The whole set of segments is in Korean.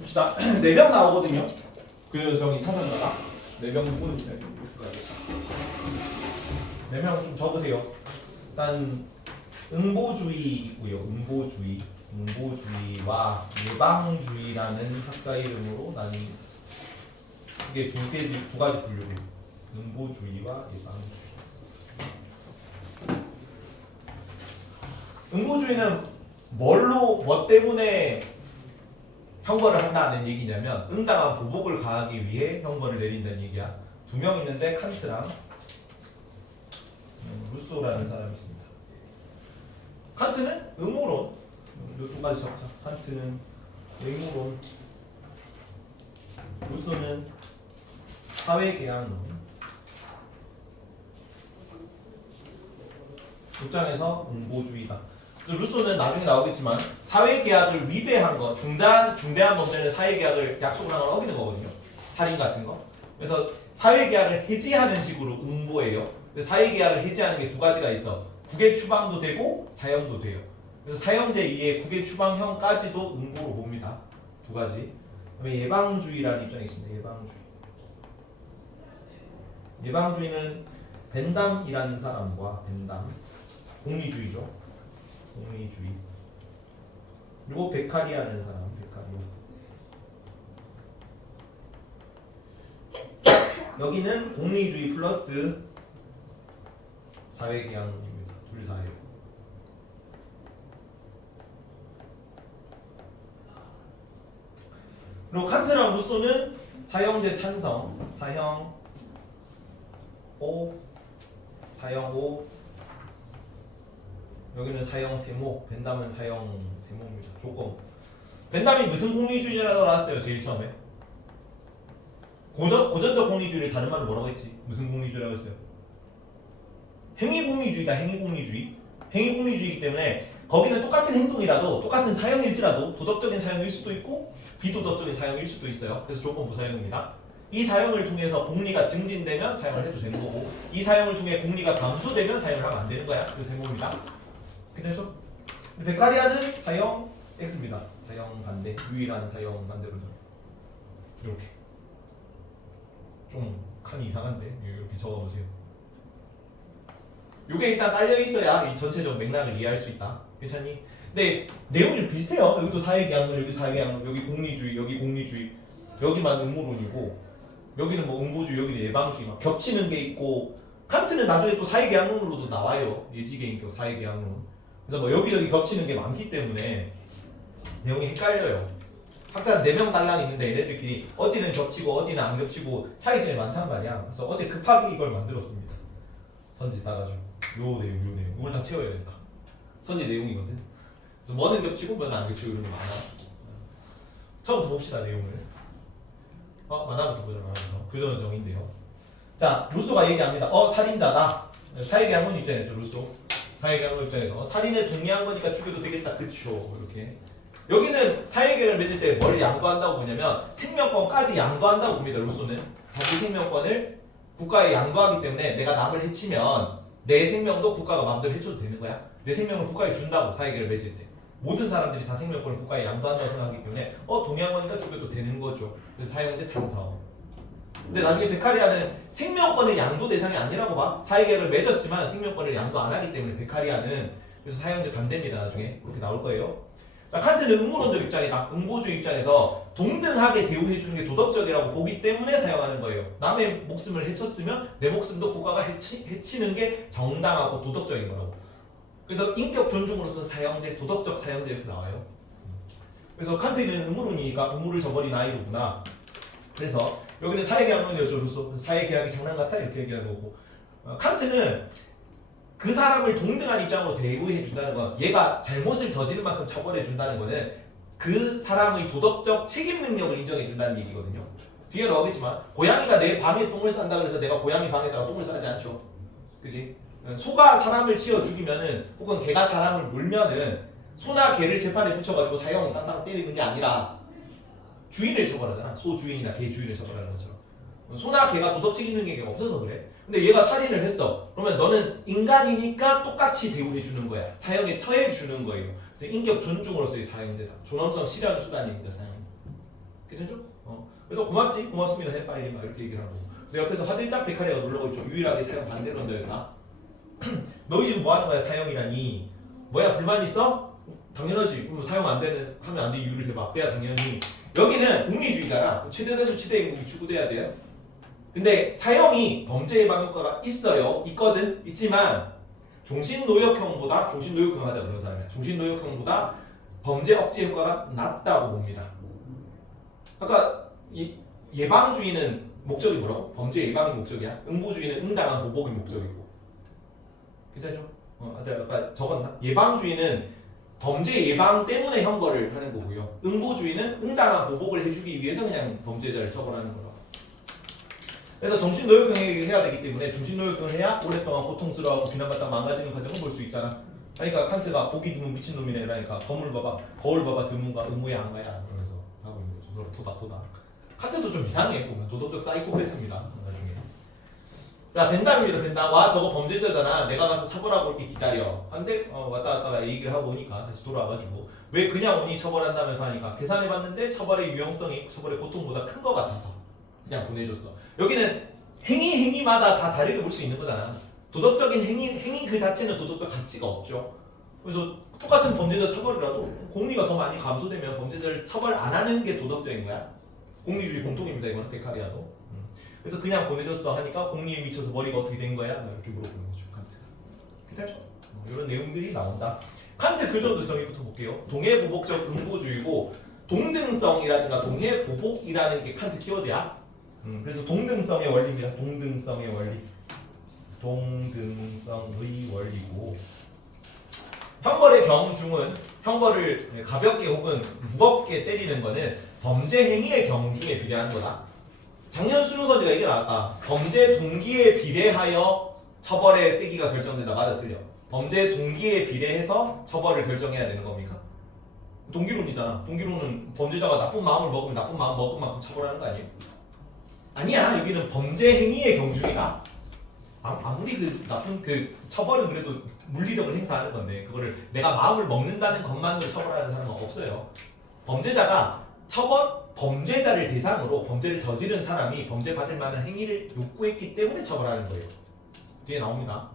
봅시다. 4명 나오거든요. 그 정의 사전자가 4명 누구는 이렇게 가야겠다. 4명 좀 적으세요. 일단 응보주의고요. 응보주의와 예방주의라는 학자 이름으로 나는 이게 두 가지 분류고 응보주의와 예방주의. 응보주의는 뭐 때문에 형벌을 한다는 얘기냐면 응당한 보복을 가하기 위해 형벌을 내린다는 얘기야. 2명 있는데 칸트랑 루소라는 사람이 있습니다. 칸트는 의무론, 이 두 가지 적자. 칸트는 의무론, 루소는 사회계약론. 입장에서 응보주의다. 루소는 나중에 나오겠지만 사회계약을 위배한 거, 중대한 범죄는 사회계약을 약속을 하거나 어기는 거거든요. 살인 같은 거. 그래서 사회계약을 해지하는 식으로 응보예요. 근데 사회계약을 해지하는 게 2가지가 있어. 국외 추방도 되고 사형도 돼요. 그래서 사형제 2에 국외 추방형까지도 응보로 봅니다. 2가지. 그다음에 예방주의라는 입장이 있습니다. 예방주의는 벤담이라는 사람과 공리주의죠. 공리주의. 그리고 베카리아라는 사람, 여기는 공리주의 플러스 사회계약론입니다. 둘 다예요. 그리고 칸트랑 루소는 사형제 찬성, 사형 5, 여기는 사형 세모, 벤담은 사형 세모입니다. 조건. 벤담이 무슨 공리주의라고 나왔어요? 제일 처음에. 고전적 공리주의를 다른 말로 뭐라고 했지? 무슨 공리주의라고 했어요? 행위공리주의다. 행위공리주의이기 때문에 거기는 똑같은 행동이라도 똑같은 사형일지라도 도덕적인 사형일 수도 있고 비도덕적인 사형일 수도 있어요. 그래서 조건 부사형입니다. 이 사형을 통해서 공리가 증진되면 사형을 해도 되는 거고 이 사형을 통해 공리가 감소되면 사형을 하면 안 되는 거야. 그래서 세모입니다. 괜찮죠? 베카리아는 사형 X입니다. 사형 반대, 유일한 사형 반대로는 이렇게 좀 칸이 이상한데 이렇게 적어보세요. 요게 일단 깔려 있어야 이 전체적 맥락을 이해할 수 있다. 괜찮니? 근데 내용이 좀 비슷해요. 여기도 사회계약론, 여기 사회계약론, 여기 공리주의, 여기 공리주의, 여기만 응모론이고 여기는 뭐 응보주의, 여기는 예방주의 막 겹치는 게 있고 칸트는 나중에 또 사회계약론으로도 나와요. 예지개인격 사회계약론. 그래서 뭐 여기저기 겹치는 게 많기 때문에 내용이 헷갈려요. 학자 4명 달랑 있는데 얘네들끼리 어디는 겹치고 어디는 안 겹치고 차이점이 많단 말이야. 그래서 어제 급하게 이걸 만들었습니다. 선지 따가지고 요 내용 이걸 다 채워야 된다. 선지 내용이거든. 그래서 뭐는 겹치고 뭐는 안 겹치고 이런 게 많아. 처음부터 봅시다 내용을. 만화부터 보자. 만화부터. 교전 정인데요. 자, 루소가 얘기합니다. 살인자다. 사회계약론 입장이죠. 루소. 사회계약론 입장에서 살인에 동의한 거니까 죽여도 되겠다. 그쵸. 이렇게. 여기는 사회계약을 맺을 때 뭘 양도한다고 보냐면 생명권까지 양도한다고 봅니다. 루소는 자기 생명권을 국가에 양도하기 때문에 내가 남을 해치면 내 생명도 국가가 마음대로 해쳐도 되는 거야. 내 생명을 국가에 준다고 사회계약을 맺을 때 모든 사람들이 다 생명권을 국가에 양도한다고 생각하기 때문에 동의한 거니까 죽여도 되는 거죠. 그래서 사형제 찬성. 근데 나중에 베카리아는 생명권의 양도 대상이 아니라고 봐. 사회계약을 맺었지만 생명권을 양도 안 하기 때문에 베카리아는 그래서 사형제 반대입니다. 나중에 그렇게 나올 거예요. 자, 칸트는 응모론적 입장이다. 응보주의 입장에서 동등하게 대우해주는 게 도덕적이라고 보기 때문에 사용하는 거예요. 남의 목숨을 해쳤으면 내 목숨도 국가가 해치는 게 정당하고 도덕적인 거라고. 그래서 인격 존중으로서 사형제, 도덕적 사형제 이렇게 나와요. 그래서 칸트는 의무론이니까 의무를 저버린 아이로구나. 그래서 여기는 사회계약론이었죠. 사회계약이 장난 같아 이렇게 얘기하는 거고 칸트는 그 사람을 동등한 입장으로 대우해 준다는 건 얘가 잘못을 저지른 만큼 처벌해 준다는 거는 그 사람의 도덕적 책임 능력을 인정해 준다는 얘기거든요. 뒤에 나오겠지만 고양이가 내 방에 똥을 싼다 그래서 내가 고양이 방에다가 똥을 싸지 않죠. 그지? 소가 사람을 치어 죽이면은 혹은 개가 사람을 물면은 소나 개를 재판에 붙여가지고 사형 땅땅 때리는 게 아니라 주인을 처벌하잖아. 소 주인이나 개 주인을 처벌하는 것처럼. 소나 개가 도덕 책임 능력이 없어서 그래. 근데 얘가 살인을 했어. 그러면 너는 인간이니까 똑같이 대우해 주는 거야. 사형에 처해 주는 거예요. 그래서 인격 존중으로서의 사형제다. 존엄성 실현 수단입니다. 사형. 괜찮죠? 그래서 고맙지, 고맙습니다 해 빨리 막 이렇게 얘기를 하고. 그래서 옆에서 화들짝 베카리가 놀라고 있죠. 유일하게 사형 반대론자였나? 너희 지금 뭐 하는 거야 사형이라니? 뭐야 불만 있어? 당연하지. 그럼 사형 안 되는 하면 안 돼 이유를 대봐. 그래야 당연히. 여기는 공리주의잖아. 최대 대수 최대 임금이 추구돼야 돼요. 근데 사형이 범죄 예방 효과가 있어요. 있거든. 있지만 종신노역형보다 종신노역형 하자 그런 사람이야. 종신노역형보다 범죄 억제 효과가 낮다고 봅니다. 아까 이 예방주의는 목적이 뭐라고? 범죄 예방이 목적이야. 응보주의는 응당한 보복이 목적이고. 괜찮죠? 아까 적었나? 예방주의는 범죄 예방 때문에 형벌을 하는 거고요. 응보주의는 응당한 보복을 해주기 위해서 그냥 범죄자를 처벌하는 거라고. 그래서 정신노역형을 해야 되기 때문에 정신노역형을 해야 오랫동안 고통스러워하고 비난받다 망가지는 과정을 볼 수 있잖아. 그러니까 칸트가 보기 드문 미친놈이네 이러니까 거울 봐봐 드문가 의무의 안가야 그러면서 하고 있는 거죠. 너를 토닥토닥. 칸트도 좀 이상해 보면 도덕적 사이코패스입니다. 나중에. 자 벤담입니다. 벤담. 와 저거 범죄자잖아. 내가 가서 처벌하고 올게 기다려. 근데 왔다 갔다 얘기를 하고 오니까 다시 돌아와가지고 왜 그냥 오니 처벌한다면서 하니까 계산해봤는데 처벌의 유용성이 처벌의 고통보다 큰 것 같아서 그냥 보내줬어. 여기는 행위마다 다 다르게 볼 수 있는 거잖아. 도덕적인 행위 그 자체는 도덕적 가치가 없죠. 그래서 똑같은 범죄자 처벌이라도 공리가 더 많이 감소되면 범죄자를 처벌 안 하는 게 도덕적인 거야. 공리주의 공통입니다. 이거는 베카리아도. 그래서 그냥 보내줬어 하니까 공리에 미쳐서 머리가 어떻게 된 거야? 이렇게 물어보는 거죠. 칸트가. 괜찮죠? 이런 내용들이 나온다. 칸트 교정도 정의부터 볼게요. 동해보복적 응보주의고 동등성이라든가 동해보복이라는 게 칸트 키워드야. 그래서 동등성의 원리입니다. 동등성의 원리. 동등성의 원리고 형벌의 경중은 형벌을 가볍게 혹은 무겁게 때리는 거는 범죄 행위의 경중에 비례하는 거다. 작년 수능 서지가 이게 나왔다. 범죄 동기에 비례하여 처벌의 세기가 결정된다. 맞아 틀려. 범죄 동기에 비례해서 처벌을 결정해야 되는 겁니까? 동기론이잖아. 동기론은 범죄자가 나쁜 마음을 먹으면 나쁜 마음 먹은 만큼 처벌하는 거 아니에요? 아니야. 여기는 범죄 행위의 경중이다. 아무리 그 나쁜 그 처벌은 그래도 물리력을 행사하는 건데 그거를 내가 마음을 먹는다는 것만으로 처벌하는 사람은 없어요. 범죄자가 범죄자를 대상으로 범죄를 저지른 사람이 범죄 받을 만한 행위를 욕구했기 때문에 처벌하는 거예요. 뒤에 나옵니다.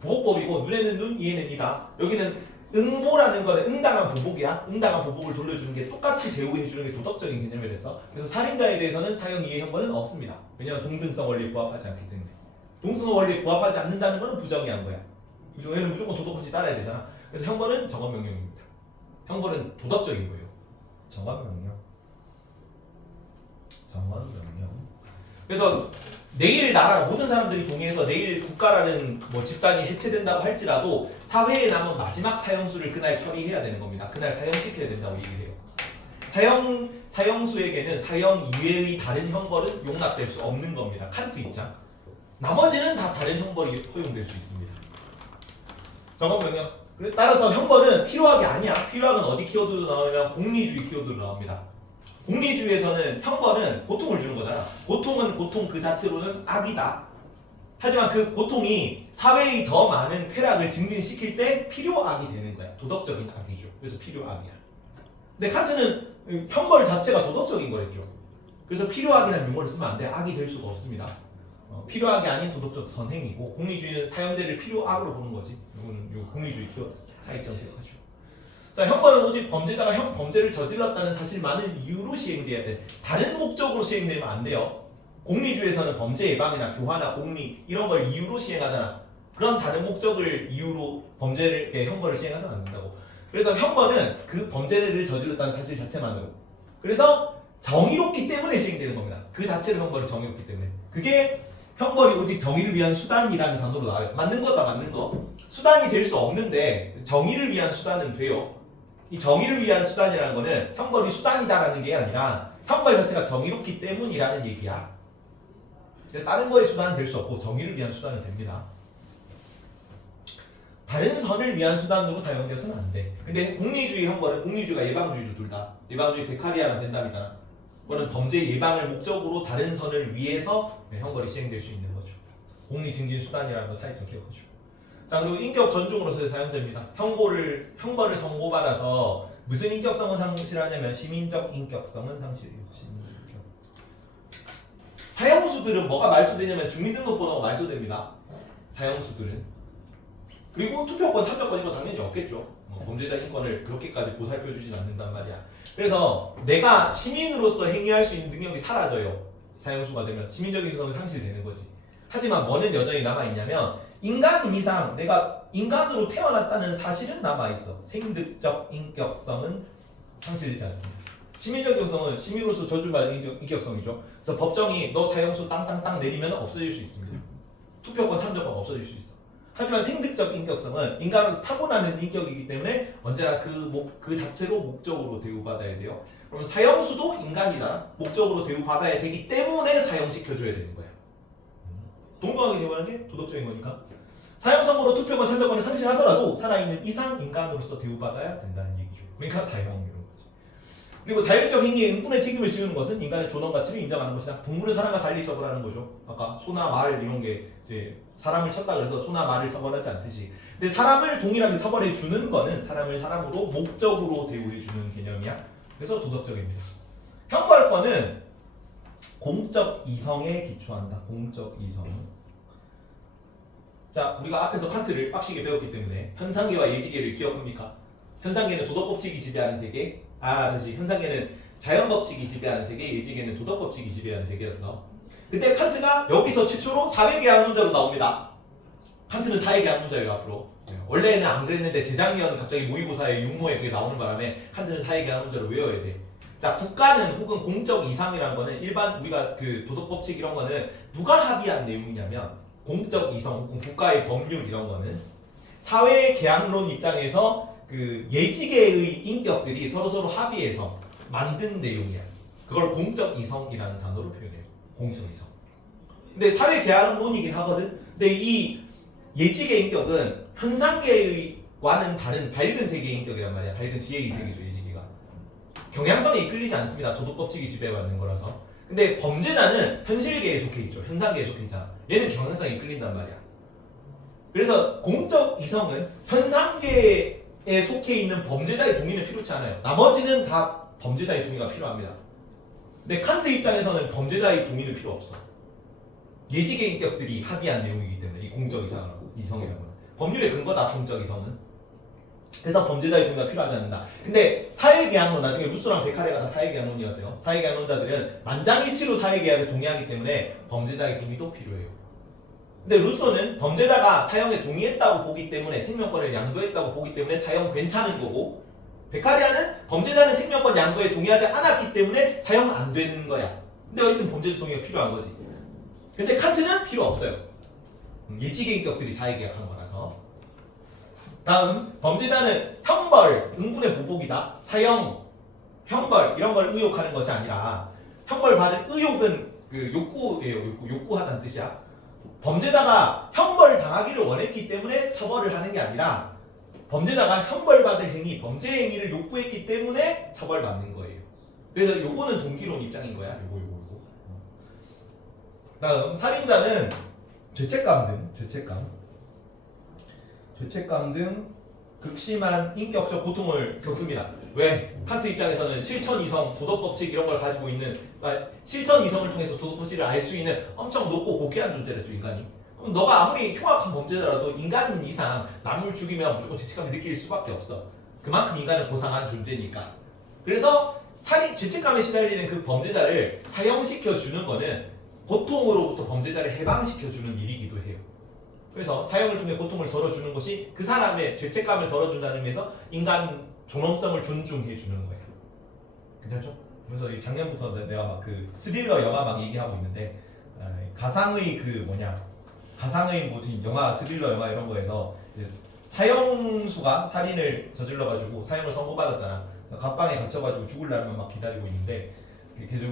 보복법이고 눈에는 눈, 이에는 이다. 여기는 응보라는 거는 응당한 보복이야. 응당한 보복을 돌려주는 게 똑같이 대우해주는 게 도덕적인 개념을 했어. 그래서 살인자에 대해서는 사형 이해 형벌은 없습니다. 왜냐하면 동등성 원리에 부합하지 않기 때문에. 동등성 원리에 부합하지 않는다는 거는 부정의한 거야. 그죠? 얘는 무조건 도덕까지 따라야 되잖아. 그래서 형벌은 정언명령입니다. 형벌은 도덕적인 거예요. 정언명령. 그래서 내일 나라 모든 사람들이 동의해서 내일 국가라는 뭐 집단이 해체된다고 할지라도 사회에 남은 마지막 사형수를 그날 처리해야 되는 겁니다. 그날 사형시켜야 된다고 얘기를 해요. 사형수에게는 사형 이외의 다른 형벌은 용납될 수 없는 겁니다. 칸트 입장. 나머지는 다 다른 형벌이 허용될 수 있습니다. 정언명령. 따라서 형벌은 필요하게 아니야. 필요하건 어디 키워드로 나오냐면 공리주의 키워드로 나옵니다. 공리주의에서는 형벌은 고통을 주는 거잖아. 고통은 고통 그 자체로는 악이다. 하지만 그 고통이 사회의 더 많은 쾌락을 증진시킬 때 필요악이 되는 거야. 도덕적인 악이죠. 그래서 필요악이야. 근데 칸트는 형벌 자체가 도덕적인 거랬죠. 그래서 필요악이라는 용어를 쓰면 안 돼. 악이 될 수가 없습니다. 필요악이 아닌 도덕적 선행이고 공리주의는 사형제를 필요악으로 보는 거지. 이거는 요 공리주의 키워드 차이점 기억하시고. 자, 형벌은 오직 범죄자가 범죄를 저질렀다는 사실만을 이유로 시행돼야 돼. 다른 목적으로 시행되면 안 돼요. 공리주의에서는 범죄 예방이나 교화나 공리 이런 걸 이유로 시행하잖아. 그럼 다른 목적을 이유로 형벌을 시행해서는 안 된다고. 그래서 형벌은 그 범죄를 저질렀다는 사실 자체만으로. 그래서 정의롭기 때문에 시행되는 겁니다. 그 자체로 형벌이 정의롭기 때문에. 그게 형벌이 오직 정의를 위한 수단이라는 단어로 나와요. 맞는 거다 맞는 거. 수단이 될 수 없는데 정의를 위한 수단은 돼요. 이 정의를 위한 수단이라는 거는 형벌이 수단이다라는 게 아니라 형벌 자체가 정의롭기 때문이라는 얘기야. 다른 거의 수단은 될 수 없고 정의를 위한 수단은 됩니다. 다른 선을 위한 수단으로 사용되어서는 안 돼. 근데 공리주의 형벌은 공리주의가 예방주의죠. 둘 다. 예방주의 베카리아랑 벤담이잖아. 그거는 범죄 예방을 목적으로 다른 선을 위해서 형벌이 시행될 수 있는 거죠. 공리 증진 수단이라는 거 차이점 기억하시고. 자, 그리고 인격 전종으로서의 사용자입니다. 형벌을 선고받아서 무슨 인격성은 상실하냐면 시민적 인격성은 상실이에요. 사형수들은 뭐가 말소되냐면 주민등록번호가 말소됩니다. 사형수들은. 그리고 투표권, 참여권 이거 당연히 없겠죠. 범죄자 인권을 그렇게까지 보살펴주진 않는단 말이야. 그래서 내가 시민으로서 행위할 수 있는 능력이 사라져요. 사형수가 되면 시민적인 성이 상실되는 거지. 하지만 뭐는 여전히 남아있냐면 인간인 이상 내가 인간으로 태어났다는 사실은 남아있어. 생득적 인격성은 상실되지 않습니다. 시민적 인격성은 시민으로서 저주받은 인격성이죠. 그래서 법정이 너 사형수 땅땅땅 내리면 없어질 수 있습니다. 투표권, 참여권 없어질 수 있어. 하지만 생득적 인격성은 인간으로서 타고나는 인격이기 때문에 언제나 그 자체로 목적으로 대우받아야 돼요. 그럼 사형수도 인간이잖아. 목적으로 대우받아야 되기 때문에 사형시켜줘야 되는 거야. 동등하게 대우하는 게 도덕적인 거니까. 사형선고로 투표권, 참여권을 상실하더라도 살아있는 이상 인간으로서 대우받아야 된다는 얘기죠. 그러니까 사형 이런 거지. 그리고 자율적 행위에 응분의 책임을 지우는 것은 인간의 존엄 가치를 인정하는 것이다. 동물은 사람과 달리 처벌하는 거죠. 아까 소나 말 이런 게 이제 사람을 쳤다 그래서 소나 말을 처벌하지 않듯이. 근데 사람을 동일하게 처벌해 주는 거는 사람을 사람으로 목적으로 대우해 주는 개념이야. 그래서 도덕적입니다. 형벌권은 공적 이성에 기초한다. 공적 이성. 자, 우리가 앞에서 칸트를 빡시게 배웠기 때문에 현상계와 예지계를 기억합니까? 현상계는 도덕법칙이 지배하는 세계. 다시 현상계는 자연법칙이 지배하는 세계, 예지계는 도덕법칙이 지배하는 세계였어. 그때 칸트가 여기서 최초로 사회계약론자로 나옵니다. 칸트는 사회계약론자예요 앞으로. 원래는 안 그랬는데 재작년 갑자기 모의고사에 육모에 그게 나오는 바람에 칸트는 사회계약론자로 외워야 돼. 자, 국가는 혹은 공적 이상이라는 거는 일반 우리가 그 도덕법칙 이런 거는 누가 합의한 내용이냐면 공적 이성 혹은 국가의 법률 이런 거는 사회계약론 입장에서 그 예지계의 인격들이 서로서로 합의해서 만든 내용이야. 그걸 공적 이성이라는 단어로 표현해요. 공적 이성. 근데 사회계약론이긴 하거든. 근데 이 예지계 인격은 현상계와는 다른 밝은 세계의 인격이란 말이야. 밝은 지혜의 세계죠. 예지계가. 경향성에 이끌리지 않습니다. 도덕법칙이 지배받는 거라서. 근데 범죄자는 현실계에 속해 있죠. 현상계에 속해 있잖아. 얘는 경향성에 이끌린단 말이야. 그래서 공적 이성은 현상계에 속해 있는 범죄자의 동의는 필요치 않아요. 나머지는 다 범죄자의 동의가 필요합니다. 근데 칸트 입장에서는 범죄자의 동의는 필요 없어. 예지계 인격들이 합의한 내용이기 때문에 이 공적 이성이라는 거는 법률의 근거다. 공적 이성은. 그래서 범죄자의 동의가 필요하지 않는다. 근데 사회계약론, 나중에 루소랑 베카레가 다 사회계약론이었어요. 사회계약론자들은 만장일치로 사회계약에 동의하기 때문에 범죄자의 동의도 필요해요. 근데 루소는 범죄자가 사형에 동의했다고 보기 때문에 생명권을 양도했다고 보기 때문에 사형 괜찮은 거고, 베카리아는 범죄자는 생명권 양도에 동의하지 않았기 때문에 사형 안 되는 거야. 근데 어쨌든 범죄자 동의가 필요한 거지. 근데 칸트는 필요 없어요. 예지계 인격들이 사회계약한 거라서. 다음, 범죄자는 형벌, 응분의 보복이다. 사형, 형벌 이런 걸 의욕하는 것이 아니라 형벌 받은 의욕은 그 욕구예요. 욕구하다는 뜻이야. 범죄자가 형벌 당하기를 원했기 때문에 처벌을 하는 게 아니라 범죄자가 형벌받을 행위, 범죄 행위를 욕구했기 때문에 처벌받는 거예요. 그래서 요거는 동기론 입장인 거야. 요거. 다음, 살인자는 죄책감 등 극심한 인격적 고통을 겪습니다. 왜? 칸트 입장에서는 실천 이성, 도덕법칙 이런 걸 가지고 있는, 실천 이성을 통해서 도덕법칙을 알 수 있는 엄청 높고 고귀한 존재랬죠, 인간이. 그럼 너가 아무리 흉악한 범죄자라도 인간인 이상 남을 죽이면 무조건 죄책감을 느낄 수밖에 없어. 그만큼 인간은 고상한 존재니까. 그래서 죄책감에 시달리는 그 범죄자를 사형시켜 주는 거는 고통으로부터 범죄자를 해방시켜 주는 일이기도 해요. 그래서 사형을 통해 고통을 덜어주는 것이 그 사람의 죄책감을 덜어준다는 의미에서 인간 존엄성을 존중해 주는 거예요. 괜찮죠? 그래서 작년부터 내가 막 그 스릴러 영화 막 얘기하고 있는데, 가상의 영화, 스릴러 영화 이런 거에서 사형수가 살인을 저질러가지고 사형을 선고받았잖아. 그래서 각방에 갇혀가지고 죽을 날만 막 기다리고 있는데,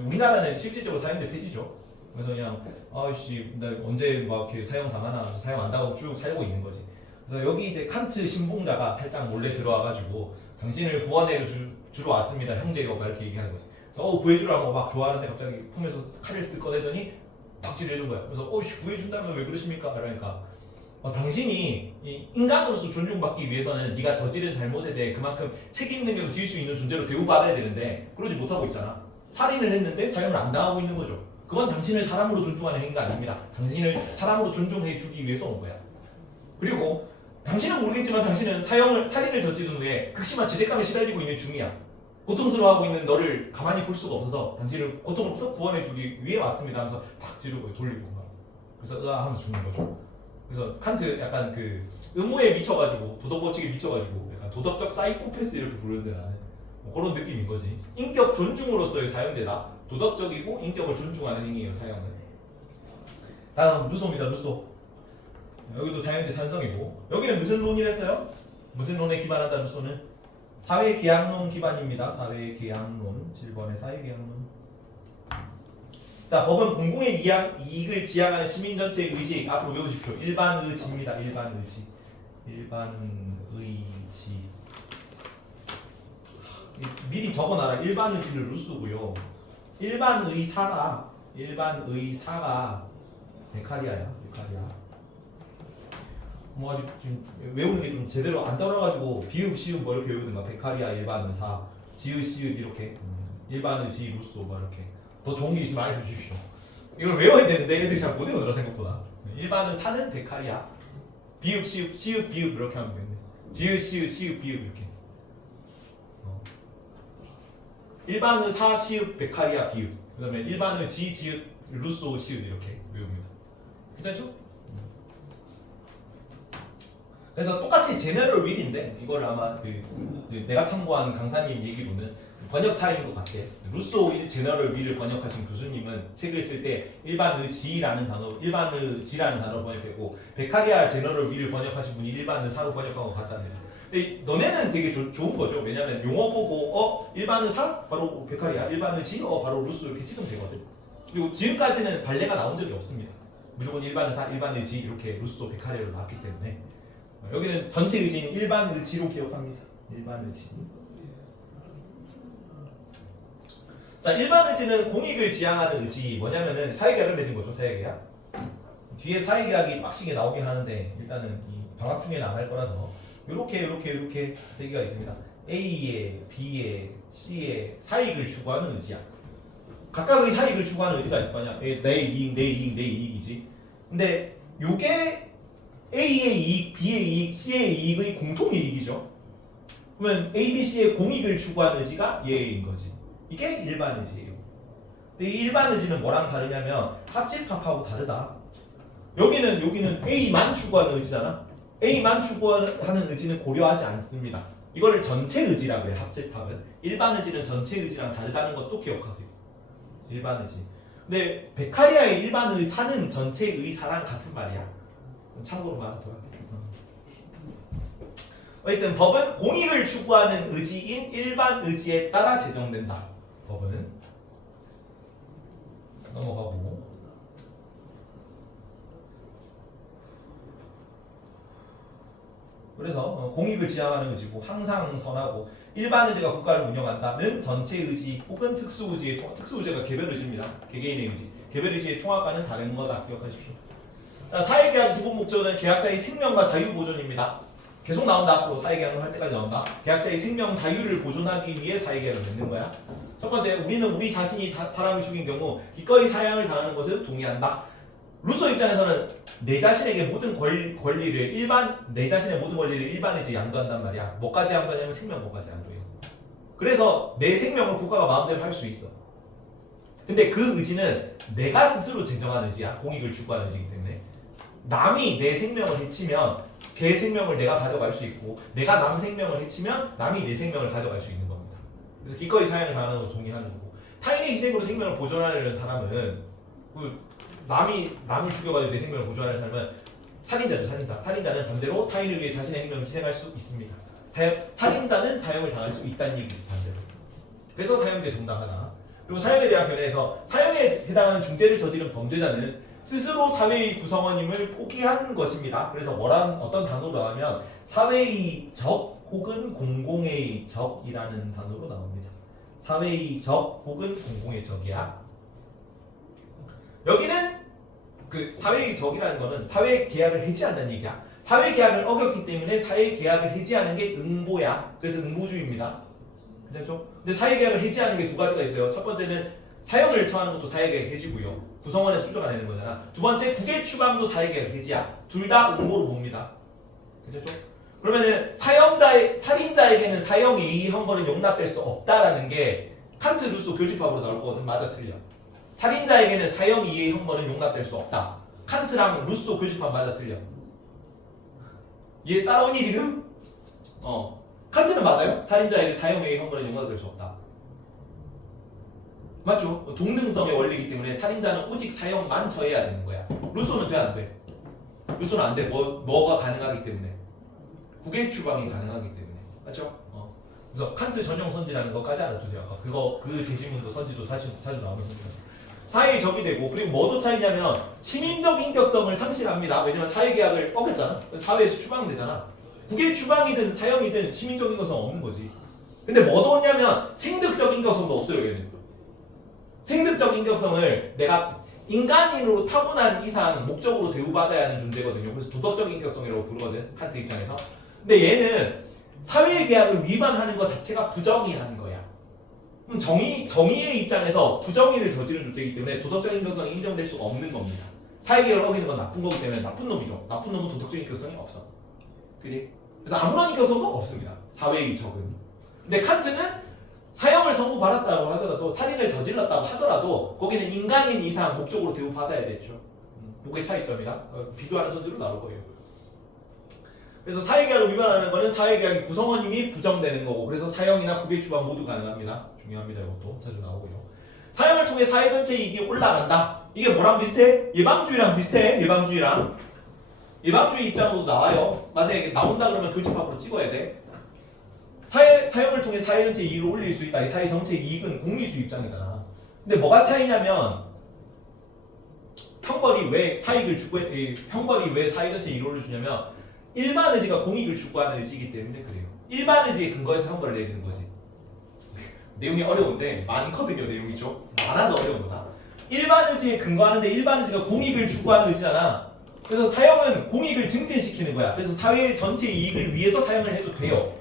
우리나라는 실질적으로 사형제 폐지죠. 그래서 그냥 아씨 나 언제 막 이렇게 사형 당하나 사형 안 당하고 쭉 살고 있는 거지. 그래서 여기 이제 칸트 신봉자가 살짝 몰래 들어와가지고 당신을 구원해 주러 왔습니다 형제요 막 이렇게 얘기하는 거지. 그래서 구해주라고 막 좋아하는데 갑자기 품에서 칼을 쓱 꺼내더니 탁 찌르는 거야. 그래서 구해준다면 왜 그러십니까? 그러니까 당신이 이 인간으로서 존중받기 위해서는 네가 저지른 잘못에 대해 그만큼 책임 능력을 질 수 있는 존재로 대우받아야 되는데 그러지 못하고 있잖아. 살인을 했는데 사형을 안 당하고 있는 거죠. 그건 당신을 사람으로 존중하는 행위가 아닙니다. 당신을 사람으로 존중해 주기 위해서 온 거야. 그리고 당신은 모르겠지만 당신은 살인을 저지른 후에 극심한 죄책감에 시달리고 있는 중이야. 고통스러워하고 있는 너를 가만히 볼 수가 없어서 당신을 고통으로부터 구원해 주기 위해 왔습니다 하면서 탁 지르고 돌리고 막. 그래서 으아 하면서 죽는 거죠. 그래서 칸트 약간 그 의무에 미쳐가지고 도덕 법칙에 미쳐가지고 약간 도덕적 사이코패스 이렇게 부르는데 나는 뭐 그런 느낌인 거지. 인격 존중으로서의 사형제다. 도덕적이고 인격을 존중하는 행위예요 사형은. 다음 루소입니다. 루소. 여기도 사형제 찬성이고 여기는 무슨 론이랬어요? 무슨 론에 기반한다 루소는? 사회계약론 기반입니다. 사회계약론 7번의 사회계약론. 자, 법은 공공의 이익을 지향하는 시민 전체의 의식 앞으로 외우십시오. 일반의지입니다. 일반의지. 일반의지. 미리 적어놔라. 일반의지를 루스고요. 일반의사가 베카리아야. 베카리아. 뭐 아직 좀 외우는 게 좀 제대로 안 따라가지고 비읍 시읍 뭐 이렇게 외우든가. 베카리아 일반의사, 지읒 시읒 이렇게 일반의지 루소 뭐 이렇게. 더 좋은 게 있으면 알려주십시오. 이걸 외워야 되는데 애들이 잘 못 외우더라 생각보다. 일반은 사는 베카리아. 비읍 시읍 시읍 비읍 이렇게 하면 되는데 지읒 시읒 시읒 비읍 이렇게. 일반은 사 시읍 베카리아 비읍. 그다음에 일반은 지 지읒 루소 시읒 이렇게 외웁니다. 괜찮죠? 그래서 똑같이 제너럴 윌인데 이걸 아마 내가 참고한 강사님 얘기로는 번역 차이인 것 같아. 루소 제너럴 윌을 번역하신 교수님은 책을 쓸 때 일반의지라는 단어를 번역했고 베카리아 제너럴 윌을 번역하신 분이 일반의사로 번역한 것 같다는 거죠. 근데 너네는 되게 좋은 거죠. 왜냐면 용어 보고 일반의사 바로 베카리아, 일반의지 바로 루소 이렇게 찍으면 되거든. 그리고 지금까지는 발레가 나온 적이 없습니다. 무조건 일반의사, 일반의지 이렇게 루소 베카리아로 나왔기 때문에 여기는 전체 의지는 일반의지로 기억합니다. 일반의지. 자, 일반의지는 공익을 지향하는 의지. 뭐냐면은 사회계약을 맺은 거죠. 사회계약. 뒤에 사회계약이 빡시게 나오긴 하는데 일단은 이 방학 중에는 안 할 거라서 이렇게 세 개가 있습니다. A에, B에, C에 사익을 추구하는 의지야. 각각의 사익을 추구하는 의지가 있을 거 아니야. 내 이익이지. 근데 요게 A의 이익, B의 이익, C의 이익의 공통이익이죠. 그러면 A, B, C의 공익을 추구하는 의지가 얘인 거지. 이게 일반의지예요. 근데 이 일반의지는 뭐랑 다르냐면 합집합하고 다르다. 여기는 A만 추구하는 의지잖아. A만 추구하는 의지는 고려하지 않습니다. 이거를 전체 의지라고 해요. 합집합은. 일반의지는 전체 의지랑 다르다는 것도 기억하세요. 일반의지. 근데 베카리아의 일반의사는 전체 의사랑 같은 말이야. 참고로 말하도록 어쨌든 법은 공익을 추구하는 의지인 일반 의지에 따라 제정된다. 법은 넘어가고 그래서 공익을 지향하는 의지고 항상 선하고 일반 의지가 국가를 운영한다는 전체 의지 혹은 특수 의지가 개별 의지입니다. 개개인의 의지. 개별 의지의 총합과는 다른 거다. 기억하십시오. 자, 사회계약 기본 목적은 계약자의 생명과 자유 보존입니다. 계속 나온다. 앞으로 사회계약을 할 때까지 나온다. 계약자의 생명 자유를 보존하기 위해 사회계약을 맺는 거야. 첫 번째, 우리는 우리 자신이 사람을 죽인 경우 기꺼이 사형을 당하는 것을 동의한다. 루소 입장에서는 내 자신에게 모든 권리를 내 자신의 모든 권리를 일반의지에 양도한단 말이야. 뭐까지 양도하냐면 생명 뭐까지 양도해요. 그래서 내 생명을 국가가 마음대로 할 수 있어. 근데 그 의지는 내가 스스로 제정한 의지야. 공익을 추구하는 의지이기 때문에. 남이 내 생명을 해치면 걔 생명을 내가 가져갈 수 있고 내가 남 생명을 해치면 남이 내 생명을 가져갈 수 있는 겁니다. 그래서 기꺼이 사형을 당하는 것도 동의하는 거고 타인의 희생으로 생명을 보존하려는 사람은 남이 죽여가지고 내 생명을 보존하는 사람은 살인자죠. 살인자는 반대로 타인을 위해 자신의 생명을 희생할 수 있습니다. 살인자는 사형을 당할 수 있다는 얘기죠. 반대로. 그래서 사형제 정당하다. 그리고 사형에 대한 견해에서 사형에 해당하는 중죄를 저지른 범죄자는 스스로 사회의 구성원임을 포기한 것입니다. 그래서 어떤 단어로 나오면 사회의 적 혹은 공공의 적이라는 단어로 나옵니다. 사회의 적 혹은 공공의 적이야. 여기는 그 사회의 적이라는 거는 사회 계약을 해지한다는 얘기야. 사회계약을 어겼기 때문에 사회계약을 해지하는 게 응보야. 그래서 응보주의입니다. 괜찮죠? 근데 사회계약을 해지하는 게 두 가지가 있어요. 첫 번째는 사형을 처하는 것도 사회계약 해지고요. 구성원에서 추정가 내는 거잖아. 두 번째 국외 추방도 사회계약 해지야. 둘 다 응보로 봅니다. 괜찮죠? 그러면은 살인자에게는 사형 이의 형벌은 용납될 수 없다라는 게 칸트 루소 교집합으로 나올 거거든. 맞아 틀려. 살인자에게는 사형 이의 형벌은 용납될 수 없다. 칸트랑 루소 교집합 맞아 틀려. 얘 따라오니 지금? 칸트는 맞아요. 살인자에게 사형 이의 형벌은 용납될 수 없다. 맞죠? 동등성의 원리이기 때문에 살인자는 오직 사형만 처해야 되는 거야. 루소는 돼 안 돼? 루소는 안 돼. 뭐가 가능하기 때문에. 국외 추방이 가능하기 때문에. 맞죠? 그래서 칸트 전용 선지라는 것까지 알아두세요. 그 제시문도 선지도 자주 나오는 선지입니다. 사회의 적이 되고, 그리고 뭐도 차이냐면 시민적 인격성을 상실합니다. 왜냐면 사회계약을 어겼잖아. 사회에서 추방되잖아. 국외 추방이든 사형이든 시민적 인격성 없는 거지. 근데 뭐도 없냐면 생득적 인격성도 없어요. 얘는. 생득적 인격성을 내가 인간인으로 타고난 이상 목적으로 대우받아야 하는 존재거든요. 그래서 도덕적 인격성이라고 부르거든. 칸트 입장에서. 근데 얘는 사회계약을 위반하는 것 자체가 부정의한 거야. 그럼 정의의 입장에서 부정의를 저지른 존재이기 때문에 도덕적 인격성이 인정될 수가 없는 겁니다. 사회계약을 어기는 건 나쁜 거기 때문에 나쁜 놈이죠. 나쁜 놈은 도덕적 인격성이 없어. 그지? 그래서 아무런 인격성도 없습니다. 사회의 적은. 근데 칸트는 사형을 선고받았다고 하더라도 살인을 저질렀다고 하더라도 거기는 인간인 이상 목적으로 대우받아야 되죠. 그게 차이점이다. 비교하는 선지로 나올 거예요. 그래서 사회계약을 위반하는 거는 사회계약의 구성원임이 부정되는 거고, 그래서 사형이나 국외 추방 모두 가능합니다. 중요합니다. 이것도 자주 나오고요. 사형을 통해 사회 전체 이익이 올라간다. 이게 뭐랑 비슷해? 예방주의랑 비슷해. 예방주의 입장으로도 나와요. 만약에 나온다 그러면 교집합으로 찍어야 돼. 사형을 통해 사회 전체 이익을 올릴 수 있다. 이 사회 전체 이익은 공리주의 입장이잖아. 근데 뭐가 차이냐면 형벌이 왜 사회 전체 이익을 올려주냐면 일반 의지가 공익을 추구하는 의지이기 때문에 그래요. 일반 의지에 근거해서 형벌을 내리는 거지. 내용이 어려운데 많거든요. 내용이 좀 많아서 어려운 거다. 일반 의지에 근거하는데 일반 의지가 공익을 추구하는 의지잖아. 그래서 사형은 공익을 증진시키는 거야. 그래서 사회 전체 이익을 위해서 사형을 해도 돼요.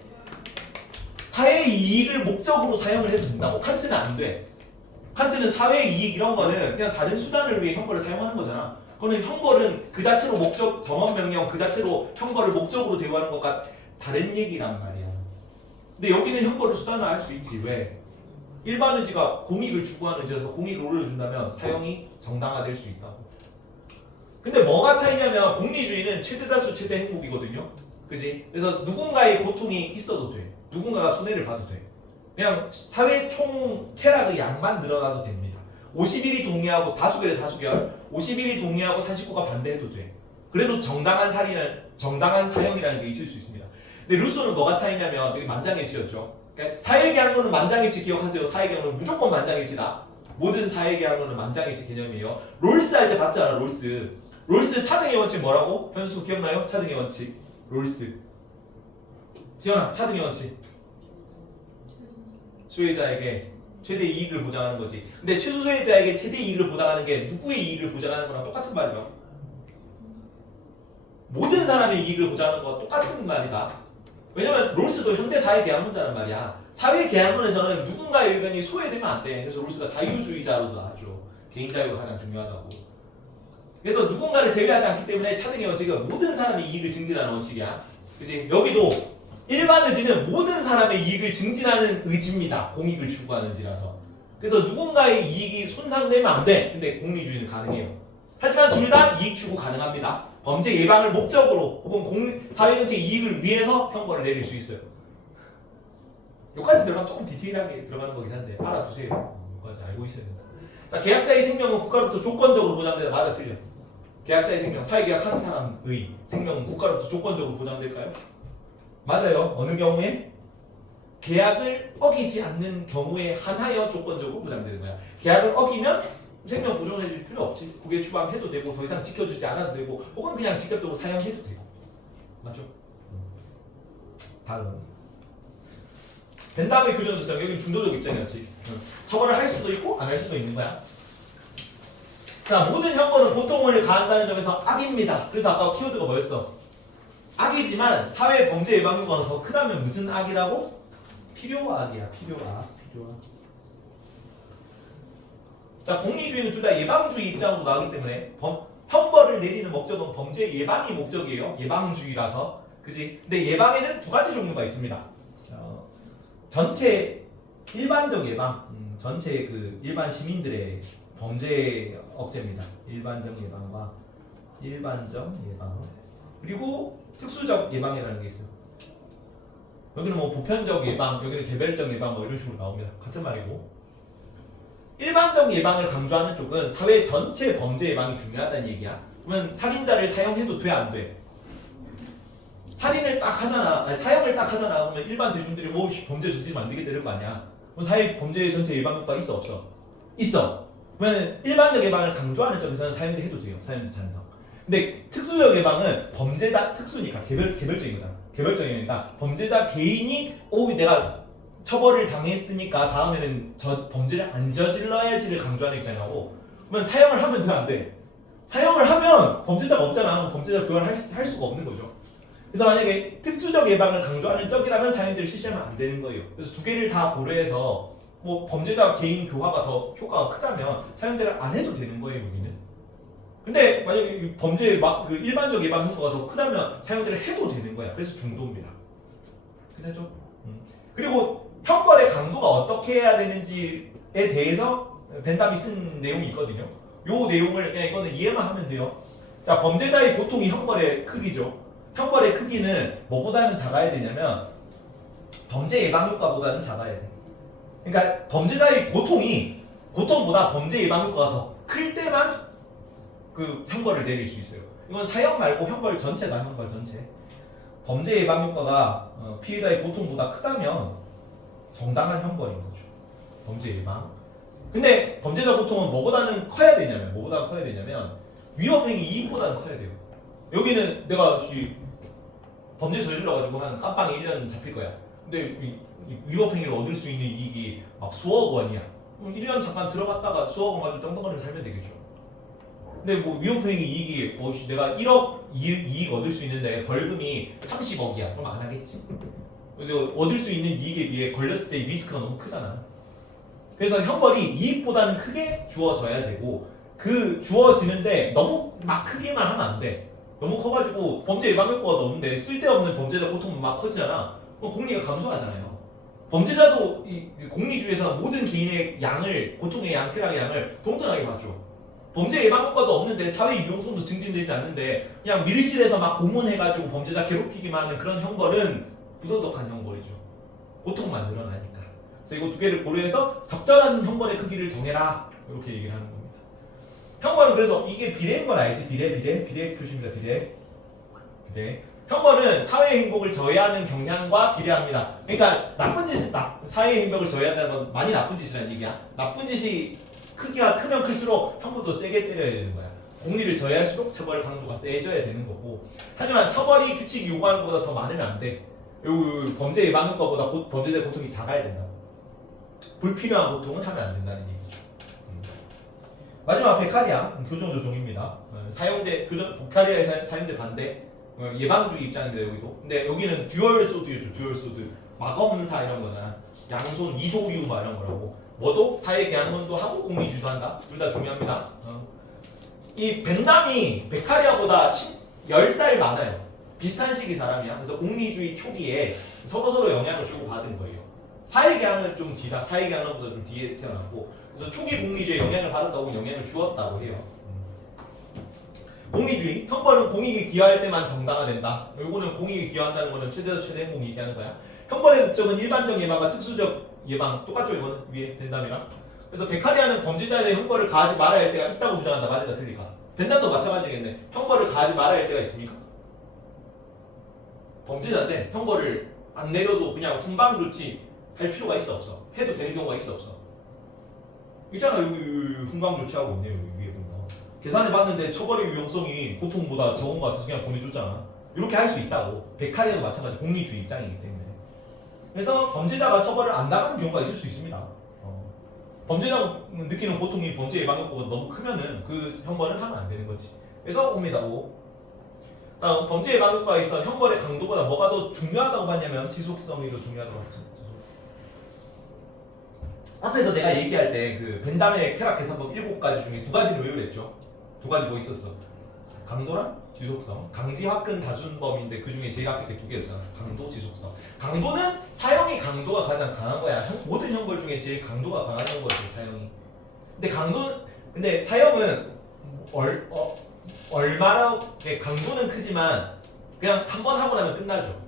사회의 이익을 목적으로 사형을 해도 된다고. 칸트는 안 돼. 칸트는 사회의 이익 이런 거는 그냥 다른 수단을 위해 형벌을 사용하는 거잖아. 그거는 형벌은 그 자체로 목적, 정언명령 그 자체로 형벌을 목적으로 대우하는 것과 다른 얘기란 말이야. 근데 여기는 형벌을 수단으로 할 수 있지. 왜? 일반 의지가 공익을 추구하는 의지라서 공익을 올려준다면 사형이 정당화될 수 있다고. 근데 뭐가 차이냐면 공리주의는 최대다수 최대 행복이거든요. 그지? 그래서 누군가의 고통이 있어도 돼. 누군가가 손해를 봐도 돼. 그냥 사회 총 쾌락의 양만 늘어나도 됩니다. 51이 동의하고 다수결 51이 동의하고 49가 반대해도 돼. 그래도 정당한 사형이라는 게 있을 수 있습니다. 근데 루소는 뭐가 차이냐면 여기 만장일치였죠. 그러니까 사회계약론은 만장일치 기억하세요. 사회계약론은 무조건 만장일치다. 모든 사회계약론은 만장일치 개념이에요. 롤스 할 때 봤잖아. 롤스 차등의 원칙 뭐라고? 현수 기억나요? 차등의 원칙. 롤스. 지현아, 차등의 원칙. 수혜자에게 최대 이익을 보장하는 거지. 근데 최소 수혜자에게 최대 이익을 보장하는 게 누구의 이익을 보장하는 거랑 똑같은 말이야. 모든 사람의 이익을 보장하는 거와 똑같은 말이다. 왜냐면 롤스도 현대 사회 계약론자란 말이야. 사회 계약론에서는 누군가의 의견이 소외되면 안 돼. 그래서 롤스가 자유주의자로도 나왔죠. 개인 자유가 가장 중요하다고. 그래서 누군가를 제외하지 않기 때문에 차등의 원칙은 모든 사람의 이익을 증진하는 원칙이야. 그치? 여기도 일반 의지는 모든 사람의 이익을 증진하는 의지입니다. 공익을 추구하는 의지라서. 그래서 누군가의 이익이 손상되면 안 돼. 근데 공리주의는 가능해요. 하지만 둘 다 이익 추구 가능합니다. 범죄 예방을 목적으로 혹은 사회 전체 이익을 위해서 형벌을 내릴 수 있어요. 여기까지 들어가면 조금 디테일하게 들어가는 거긴 한데 알아두세요. 여기까지 알고 있어야 된다. 자, 계약자의 생명은 국가로부터 조건적으로 보장된다. 맞아 틀려. 계약자의 생명, 사회계약하는 사람의 생명은 국가로부터 조건적으로 보장될까요? 맞아요. 어느 경우에? 계약을 어기지 않는 경우에 한하여 조건적으로 보장되는 거야. 계약을 어기면 생명 보존해줄 필요 없지. 국외 추방해도 되고 더 이상 지켜주지 않아도 되고 혹은 그냥 직접적으로 사용해도 되고. 맞죠? 다음. 된 다음에 교정 조정. 여기 중도적 입장이었지. 처벌을 할 수도 있고 안 할 수도 있는 거야. 자, 모든 형벌은 고통을 가한다는 점에서 악입니다. 그래서 아까 키워드가 뭐였어? 악이지만 사회 범죄 예방 효과가 더 크다면 무슨 악이라고? 필요악이야. 필요악. 자, 공리주의는 둘 다 예방주의 입장으로 나오기 때문에 형벌을 내리는 목적은 범죄 예방이 목적이에요. 예방주의라서. 그지? 근데 예방에는 두 가지 종류가 있습니다. 전체 일반적 예방, 전체 그 일반 시민들의 범죄 억제입니다. 일반적 예방과 일반적 예방, 그리고 특수적 예방이라는 게 있어요. 여기는 뭐 보편적 예방, 여기는 개별적 예방 뭐 이런 식으로 나옵니다. 같은 말이고, 일반적 예방을 강조하는 쪽은 사회 전체 범죄 예방이 중요하다는 얘기야. 그러면 살인자를 사형해도 돼, 안 돼? 살인을 딱 하잖아, 아니, 사형을 딱 하잖아. 그러면 일반 대중들이 뭐 범죄 저지르면 안 되겠다 이럴 거 아니야. 그럼 사회 범죄 전체 예방 효과 있어, 없어? 있어. 그러면 일반적 예방을 강조하는 쪽에서는 사형제 해도 돼요. 사형제 찬성. 근데 특수적 예방은 범죄자 특수니까 개별적인 거잖아. 개별적이니까 범죄자 개인이 내가 처벌을 당했으니까 다음에는 범죄를 안 저질러야지를 강조하는 입장이라고. 그러면 사형을 하면 돼, 안 돼? 사형을 하면 범죄자가 없잖아. 범죄자 교환을 할 수가 없는 거죠. 그래서 만약에 특수적 예방을 강조하는 쪽이라면 사형제를 실시하면 안 되는 거예요. 그래서 두 개를 다 고려해서 뭐 범죄자 개인 교화가 더 효과가 크다면 사형제를 안 해도 되는 거예요, 여기는. 근데 만약에 범죄 일반적 예방 효과가 더 크다면 사형제를 해도 되는 거야. 그래서 중도입니다. 그렇죠? 그리고 형벌의 강도가 어떻게 해야 되는지에 대해서 벤담이 쓴 내용이 있거든요. 요 내용을 그냥 이거는 이해만 하면 돼요. 자, 범죄자의 고통이 형벌의 크기죠. 형벌의 크기는 뭐보다는 작아야 되냐면 범죄 예방 효과보다는 작아야 돼. 그러니까 범죄자의 고통보다 범죄 예방 효과가 더 클 때만 그 형벌을 내릴 수 있어요. 이건 사형 말고 형벌 전체다. 형벌 전체. 범죄 예방 효과가 피해자의 고통보다 크다면 정당한 형벌인 거죠. 범죄 예방. 근데 범죄자 고통은 뭐보다는 커야 되냐면 위협행위 이익보다는 커야 돼요. 여기는 내가 범죄 저질러가지고 한 깜빵에 1년 잡힐 거야. 근데 위협행위를 얻을 수 있는 이익이 막 수억 원이야. 그럼 1년 잠깐 들어갔다가 수억 원 가지고 떵떵거리면 살면 되겠죠. 근데 뭐 위협행위 이익이 내가 1억 이익 얻을 수 있는데 벌금이 30억이야. 그럼 안 하겠지. 얻을 수 있는 이익에 비해 걸렸을 때 리스크가 너무 크잖아. 그래서 형벌이 이익보다는 크게 주어져야 되고, 그 주어지는데 너무 막 크게만 하면 안 돼. 너무 커가지고 범죄 예방 효과가 없는데 쓸데없는 범죄자 고통만 막 커지잖아. 그럼 공리가 감소하잖아요. 범죄자도 이 공리주의에서는 모든 개인의 고통의 양, 쾌락의 양을 동등하게 봐줘. 범죄 예방 효과도 없는데 사회 유용성도 증진되지 않는데 그냥 밀실에서 막 고문해가지고 범죄자 괴롭히기만 하는 그런 형벌은 부도덕한 형벌이죠. 고통만 늘어나니까. 그래서 이거 두 개를 고려해서 적절한 형벌의 크기를 정해라. 이렇게 얘기를 하는 겁니다. 형벌은 그래서 이게 비례인 건 알지? 비례 표시입니다. 비례. 형벌은 사회 행복을 저해하는 경향과 비례합니다. 그러니까 사회 행복을 저해한다는 건 많이 나쁜 짓이라는 얘기야. 나쁜 짓이 크기가 크면 클수록 형벌도 세게 때려야 되는 거야. 공리를 저해할수록 처벌 강도가 세져야 되는 거고. 하지만 처벌이 규칙이 요구하는 것보다 더 많으면 안 돼. 범죄 예방 효과보다 범죄자의 고통이 작아야 된다. 불필요한 고통은 하면 안 된다는 얘기죠. 마지막 베카리아 교정 조종입니다. 베카리아의 사형제 반대. 예방주의 입장인데 여기도. 근데 여기는 듀얼 소드였죠. 듀얼 소드. 마검사 이런 거잖아. 양손 이도류 막 이런 거라고. 뭐도 사회 계약론도 하고 공리주의도 한다. 둘 다 중요합니다. 이 벤담이 베카리아보다 10살 많아요. 비슷한 시기 사람이야. 그래서 공리주의 초기에 서로 영향을 주고 받은 거예요. 사회 계약은 좀 뒤다. 사회 계약론보다 좀 뒤에 태어났고. 그래서 초기 공리주의에 영향을 받았다고 영향을 주었다고 해요. 공리주의, 형벌은 공익에 기여할 때만 정당화된다. 요거는 공익에 기여한다는 거는 최대에서 최대 행복 얘기하는 거야. 형벌의 목적은 일반적 예방과 특수적 예방, 똑같죠 이거는 위에 벤담이랑. 그래서 베카리아는 범죄자에 대해 형벌을 가하지 말아야 할 때가 있다고 주장한다. 맞을까 틀릴까? 벤담도 마찬가지겠네. 형벌을 가하지 말아야 할 때가 있습니까? 범죄자인데 형벌을 안 내려도 그냥 훈방 조치 할 필요가 있어 없어? 해도 되는 경우가 있어 없어? 있잖아. 여기 훈방 조치하고 있네요. 위에 보면 계산해봤는데 처벌의 유용성이 고통보다 적은 것 같아서 그냥 보내줬잖아. 이렇게 할 수 있다고. 베카리아도 마찬가지 공리주의 입장이기 때문에. 그래서 범죄자가 처벌을 안 당하는 경우가 있을 수 있습니다. 범죄자가 느끼는 고통이 범죄 예방 효과가 너무 크면은 그 형벌을 하면 안 되는 거지. 그래서 옵니다. 다음 범죄 예방 효과가 있어. 형벌의 강도보다 뭐가 더 중요하다고 봤냐면 지속성이 더 중요하다고 봤습니다. 앞에서 내가 얘기할 때 그 벤담의 쾌락 계산법 7가지 중에 2가지는 외우랬죠. 2가지 뭐 있었어? 강도랑 지속성. 강지 화근 다준범인데 그 중에 제일 앞에 2개였잖아. 강도, 지속성. 강도는 사형의 강도가 가장 강한 거야. 모든 형벌 중에 제일 강도가 강한 형벌이지 사형이. 근데 사형은 얼마나 강도는 크지만 그냥 한 번 하고 나면 끝나죠.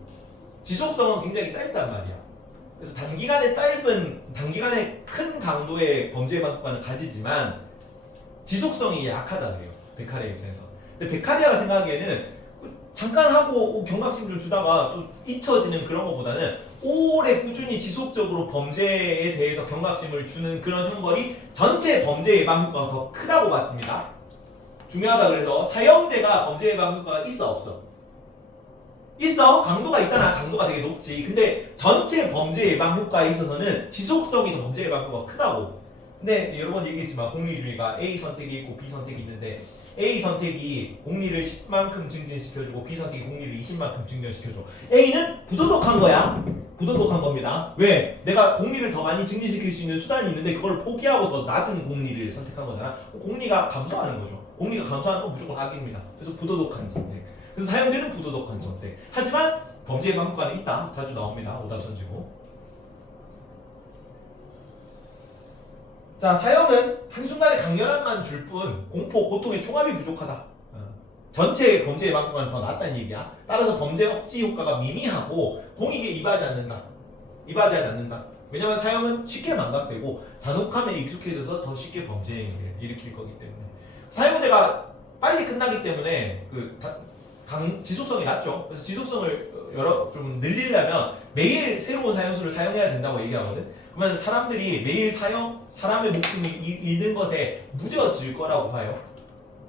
지속성은 굉장히 짧단 말이야. 그래서 단기간에 큰 강도의 범죄 예방 효과는 가지지만 지속성이 약하다 그래요. 베카리아 입장에서. 근데 베카리아가 생각하기에는 잠깐 하고 경각심 좀 주다가 또 잊혀지는 그런 것보다는 오래 꾸준히 지속적으로 범죄에 대해서 경각심을 주는 그런 형벌이 전체 범죄 예방 효과가 더 크다고 봤습니다. 중요하다. 그래서 사형제가 범죄 예방 효과가 있어 없어? 있어. 강도가 있잖아. 강도가 되게 높지. 근데 전체 범죄 예방 효과에 있어서는 지속성이 더 범죄 예방 효과가 크다고. 근데 여러 번 얘기했지만 공리주의가 A 선택이 있고 B 선택이 있는데 A 선택이 공리를 10만큼 증진시켜주고 B 선택이 공리를 20만큼 증진시켜줘. A는 부도덕한 거야. 부도덕한 겁니다. 왜? 내가 공리를 더 많이 증진시킬 수 있는 수단이 있는데 그걸 포기하고 더 낮은 공리를 선택한 거잖아. 공리가 감소하는 거죠. 공리가 감소하는 건 무조건 악입니다. 그래서 부도덕한 선택. 그래서 사형제는 부도덕한 선택. 하지만 범죄 예방 효과는 있다. 자주 나옵니다. 오답 선지고. 자, 사형은 한순간에 강렬함만 줄 뿐 공포, 고통의 총합이 부족하다. 전체 범죄 예방 효과는 더 낫다는 얘기야. 따라서 범죄 억지 효과가 미미하고 공익에 이바지 않는다. 이바지하지 않는다. 왜냐면 사형은 쉽게 망각되고 잔혹함에 익숙해져서 더 쉽게 범죄 행위를 일으킬 거기 때문에. 사형제가 빨리 끝나기 때문에 지속성이 낮죠. 그래서 지속성을 좀 늘리려면 매일 새로운 사형수를 사용해야 된다고 얘기하거든. 그러면 사람들이 매일 사람의 목숨이 잃는 것에 무뎌질 거라고 봐요.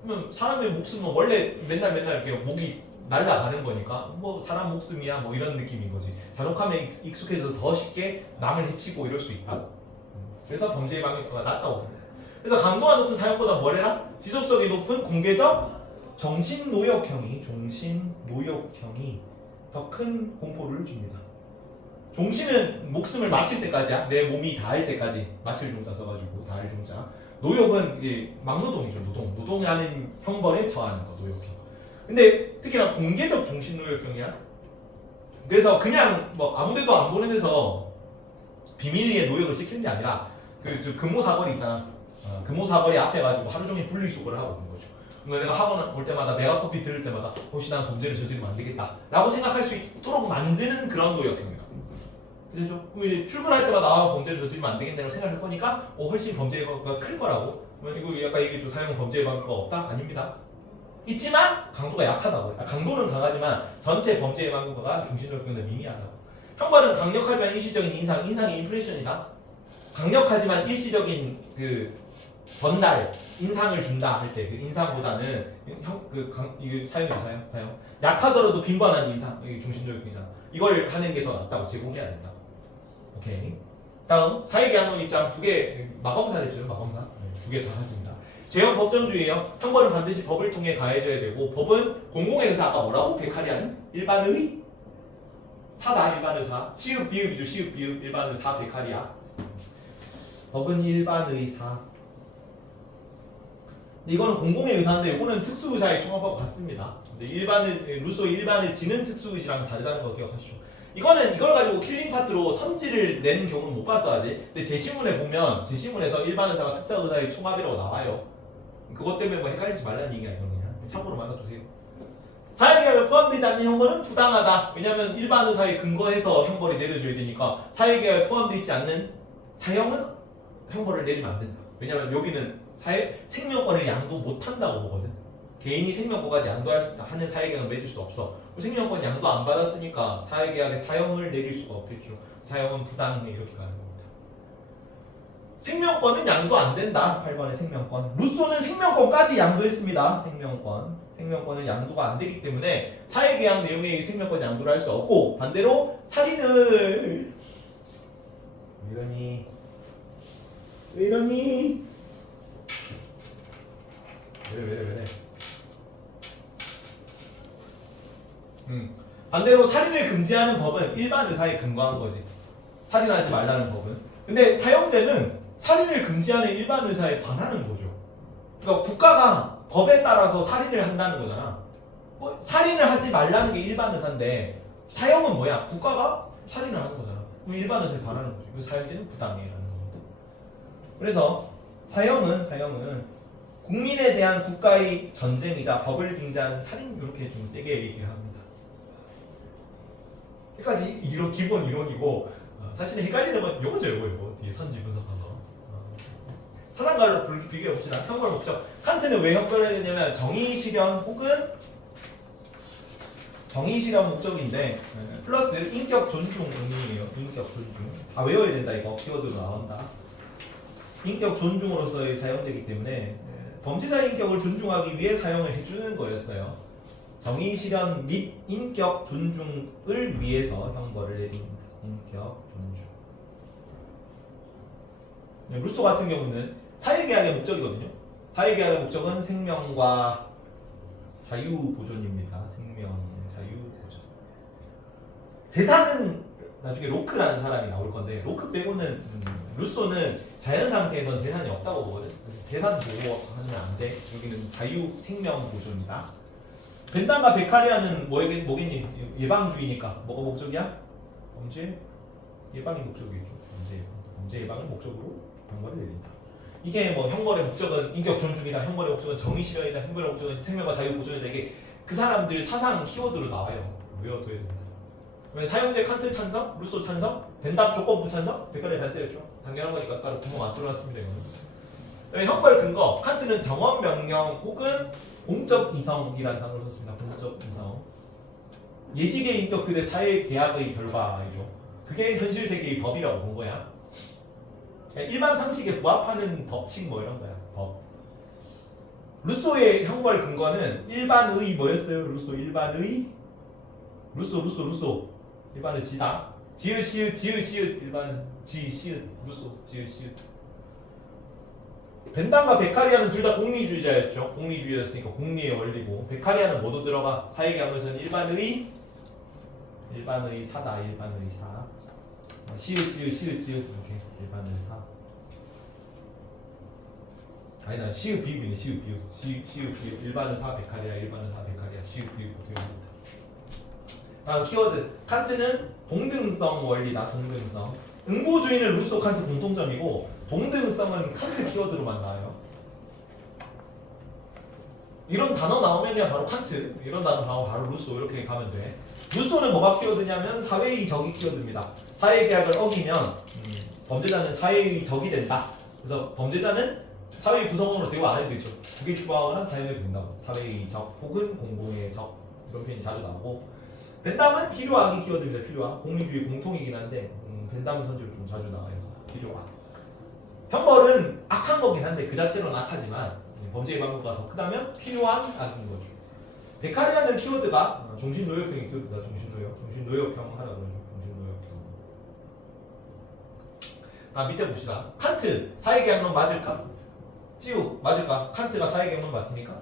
그러면 사람의 목숨은 원래 맨날 이렇게 목이 날아가는 거니까 뭐 사람 목숨이야 뭐 이런 느낌인 거지. 잔혹함에 익숙해져서 더 쉽게 남을 해치고 이럴 수 있다. 그래서 범죄 예방 효과가 낮다고 봅니다. 그래서 강도가 높은 사형보다 뭐래라? 지속성이 높은 공개적 종신노역형이 더 큰 공포를 줍니다. 종신은 목숨을 마칠 때까지야. 내 몸이 닿을 때까지. 마칠 종자 써가지고 닿을 종자. 노역은 막노동이죠. 노동하는 형벌에 처하는 거 노역형. 근데 특히나 공개적 종신노역형이야. 그래서 그냥 뭐 아무데도 안 보는 데서 비밀리에 노역을 시키는 게 아니라 그 금호사거리 있잖아. 금호사거리 앞에 가지고 하루 종일 분리수거를 하고 있는 거죠. 내가 학원 올 때마다 메가커피 들을 때마다 혹시 난 범죄를 저지르면 안 되겠다 라고 생각할 수 있도록 만드는 그런 노역형이다. 그렇죠? 그럼 출근할 때마다 범죄를 저지르면 안 되겠다고 생각할 거니까 훨씬 범죄 예방효과가 클 거라고. 그리고 아까 얘기했죠. 사형 범죄 예방효과가 없다? 아닙니다. 있지만 강도가 약하다고. 강도는 강하지만 전체 범죄 예방효과가 종신노역형보다 미미하다고. 형벌은 강력하지만 일시적인 인상이 인프레션이다. 강력하지만 일시적인 전달, 인상을 준다 할 때 그 인상보다는 이게 사형. 약하더라도 빈번한 인상, 이게 종신적 인상. 이걸 하는 게 더 낫다고 제공해야 된다. 오케이. 다음 사회계약론 입장 2개 마검사 됐죠. 마검사 2개 다 가집니다. 죄형 법정주의예요. 형벌은 반드시 법을 통해 가해져야 되고 법은 공공의 의사 아까 뭐라고? 베카리아는 일반의 사다. 일반의 사. 시읍 비읍이죠. 시읍 비읍 일반의 사 베카리아. 법은 일반의 사. 이거는 공공의 의사인데 이거는 특수의사의 총합하고 같습니다. 루소의 일반의 지는 특수의사랑 다르다는 거 기억하시죠. 이거는 이걸 가지고 킬링 파트로 선지를 내는 경우는 못 봤어 아직. 근데 제시문에 보면 제시문에서 일반의사가 특수의사의 총합이라고 나와요. 그것 때문에 뭐 헷갈리지 말라는 얘기가 아니거든요. 참고로 만나주세요. 사회계약에 포함되지 않는 형벌은 부당하다. 왜냐하면 일반의사에 근거해서 형벌이 내려져야 되니까 사회계약에 포함되어 있지 않는 사형은 형벌을 내리면 안 된다. 왜냐하면 여기는 생명권을 양도 못한다고 보거든. 개인이 생명권까지 양도하는 사회계약을 맺을 수 없어. 생명권 양도 안 받았으니까 사회계약에 사형을 내릴 수가 없겠죠. 사형은 부당해 이렇게 가는 겁니다. 생명권은 양도 안 된다. 8번의 생명권. 루소는 생명권까지 양도했습니다. 생명권은 양도가 안 되기 때문에 사회계약 내용에 의해 생명권 양도를 할 수 없고 반대로 살인을 왜 이러니? 왜? 반대로 살인을 금지하는 법은 일반 의사에 근거한 거지. 살인하지 말라는 법은. 근데 사형제는 살인을 금지하는 일반 의사에 반하는 거죠. 그러니까 국가가 법에 따라서 살인을 한다는 거잖아. 뭐 살인을 하지 말라는 게 일반 의사인데 사형은 뭐야? 국가가 살인을 하는 거잖아. 그럼 일반 의사에 반하는 거죠. 그래서 사형제는 부당해라는 겁니다. 그래서 사형은 국민에 대한 국가의 전쟁이자 법을 빙자하는 살인 이렇게 좀 세게 얘기를 합니다. 여기까지 이론 기본 이론이고 사실 헷갈리는 건 요거죠 요거 뒤에 선지 분석한 거. 사상가로 비교해 봅시다. 형벌 목적. 칸트는 왜 형벌을 해야 되냐면 정의 실현 혹은 정의 실현 목적인데 플러스 인격 존중 의미예요. 인격 존중. 다 외워야 된다 이거 키워드로 나온다. 인격 존중으로서의 사용되기 때문에 범죄자의 인격을 존중하기 위해 사용을 해주는 거였어요. 정의 실현 및 인격 존중을 위해서 형벌을 내립니다. 인격 존중. 루소 같은 경우는 사회계약의 목적이거든요. 사회계약의 목적은 생명과 자유 보존입니다. 생명, 자유 보존. 재산은 나중에 로크라는 사람이 나올 건데 로크 빼고는 루소는 자연 상태에선 재산이 없다고 보거든. 그래서 재산 보호하면 안 돼. 여기는 자유 생명 보존이다. 벤담과 베카리아는 뭐겠니? 예방주의니까 뭐가 목적이야? 범죄 예방이 목적이겠죠. 범죄 예방을 목적으로 형벌을 내린다. 이게 뭐 형벌의 목적은 인격 존중이다. 형벌의 목적은 정의 실현이다. 형벌의 목적은 생명과 자유 보존이다. 이게 그 사람들 사상 키워드로 나와요. 외워둬야 된다. 사형제 칸트 찬성, 루소 찬성, 벤담 조건부 찬성, 베카리아 반대였죠. 당연한 거니까 아까 구멍 안 뚫어놨습니다. 이거는. 형벌 근거 칸트는 정원 명령 혹은 공적 이성이라는 단어를 썼습니다. 공적 이성. 예지계 인격들의 사회 계약의 결과이죠. 그게 현실 세계의 법이라고 본 거야. 일반 상식에 부합하는 법칙 뭐 이런 거야. 법. 루소의 형벌 근거는 일반의 뭐였어요? 루소 일반의 루소 일반의 지다. 지읒 시읒 일반은 지 시읒 루소 지읒 시읒. 벤담과 베카리아는 둘 다 공리주의자였죠. 공리주의였으니까 공리의 원리고 베카리아는 뭐도 들어가? 사회계약에서는 일반의 사다. 일반의 사. 시읒 이렇게 일반의 사. 아니다. 시읒 비읍이네. 시읒 비읍. 일반의 사 베카리아 시읒 비읍 되어있습니다. 다음 키워드. 칸트는 동등성 원리다. 동등성. 응보주의는 루소 칸트 공통점이고 동등성은 칸트 키워드로만 나와요. 이런 단어 나오면 그냥 바로 칸트, 이런 단어 나오면 바로 루소 이렇게 가면 돼. 루소는 뭐가 키워드냐면 사회의 적이 키워드입니다. 사회계약을 어기면 범죄자는 사회의 적이 된다. 그래서 범죄자는 사회의 구성원으로 대우 안 해도 되죠. 그게 추가하거나 사용해도 된다고. 사회의 적 혹은 공공의 적 이런 표현이 자주 나오고 벤담은 필요하기 키워드입니다. 필요한 공리주의 공통이긴 한데 벤담은 선지로 좀 자주 나와요. 필요한. 형벌은 악한 거긴 한데 그 자체로는 악하지만 범죄 예방효과가 더 크다면 필요한 악인 거죠. 베카리아는 키워드가 종신노역형의 키워드다. 종신노역형 하라 그러죠. 종신노역형. 밑에 봅시다. 칸트 사회계약론 맞을까? 찌우 맞을까? 칸트가 사회계약론 맞습니까?